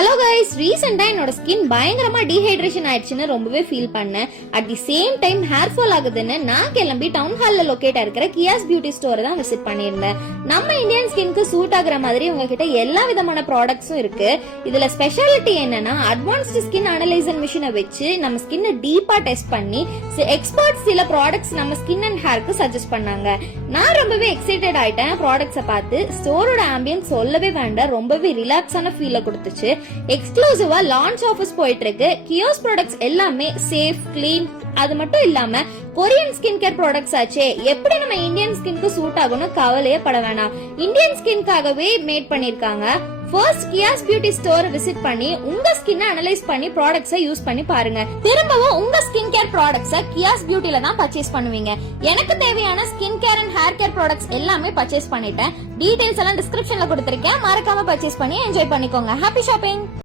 Hello guys, ரீசெண்டா என்னோட skin பயங்கரமா டீஹைட்ரேஷன் ஆயிடுச்சுன்னு ரொம்பவே ஃபீல் பண்ணேன். At the same time hair fall ஆகுதுன்னு நான் கிளம்பி டவுன் ஹால்ல லொகேட் இருக்கிற கியாஸ் பியூட்டி ஸ்டோர் தான் விசிட் பண்ணியிருந்தேன். நம்ம இந்தியன் ஸ்கின்க்கு சூட் ஆகுற மாதிரி உங்ககிட்ட எல்லா விதமான ப்ராடக்ட்ஸும் இருக்கு. இதுல ஸ்பெஷாலிட்டி என்னன்னா, அட்வான்ஸ்டு ஸ்கின் அனலைசர் மிஷினை வச்சு நம்ம ஸ்கின்னை டீப்பா டெஸ்ட் பண்ணி எக்ஸ்பர்ட்ஸ் சில ப்ராடக்ட்ஸ் நம்ம ஸ்கின் அண்ட் ஹேருக்கு சஜஸ்ட் பண்ணாங்க. நான் ரொம்பவே எக்ஸைட்டட் ஆயிட்டேன் ப்ராடக்ட்ஸை பார்த்து. ஸ்டோரோட ஆம்பியன்ஸ் சொல்லவே வேண்டாம், ரொம்பவே ரிலாக்ஸான ஃபீலை கொடுத்துச்சு. எக்ஸ்க்ளூசிவா லான்ச் ஆஃபர்ஸ் போயிட்டு இருக்கு. கியோஸ் ப்ராடக்ட்ஸ் எல்லாமே சேஃப், கிளீன். அது மட்டும் இல்லாம கொரியன் ஸ்கின் கேர் ப்ராடக்ட்ஸ் ஆச்சே, எப்படி நம்ம இந்தியன் ஸ்கின்க்கு சூட் ஆகும்னு கவலையே பட வேணாம். இந்தியன் ஸ்கின்காகவே மேட் பண்ணிருக்காங்க. ஃபர்ஸ்ட் கியாஸ் பியூட்டி ஸ்டோர் விசிட் பண்ணி உங்க ஸ்கின்னை அனலைஸ் பண்ணி ப்ராடக்ட்ஸை யூஸ் பண்ணி பாருங்க. திரும்பவும் உங்க ஸ்கின் கேர் ப்ராடக்ட்ஸை கியாஸ் பியூட்டில தான் பர்ச்சேஸ் பண்ணுவீங்க. எனக்கு தேவையான skin care and hair care products எல்லாமே பர்ச்சேஸ் பண்ணிட்டேன். டீடைல்ஸ் எல்லாம் டிஸ்கிரிப்ஷன்ல கொடுத்திருக்கேன். மறக்காம பர்ச்சேஸ் பண்ணி என்ஜாய் பண்ணிக்கோங்க. Happy shopping.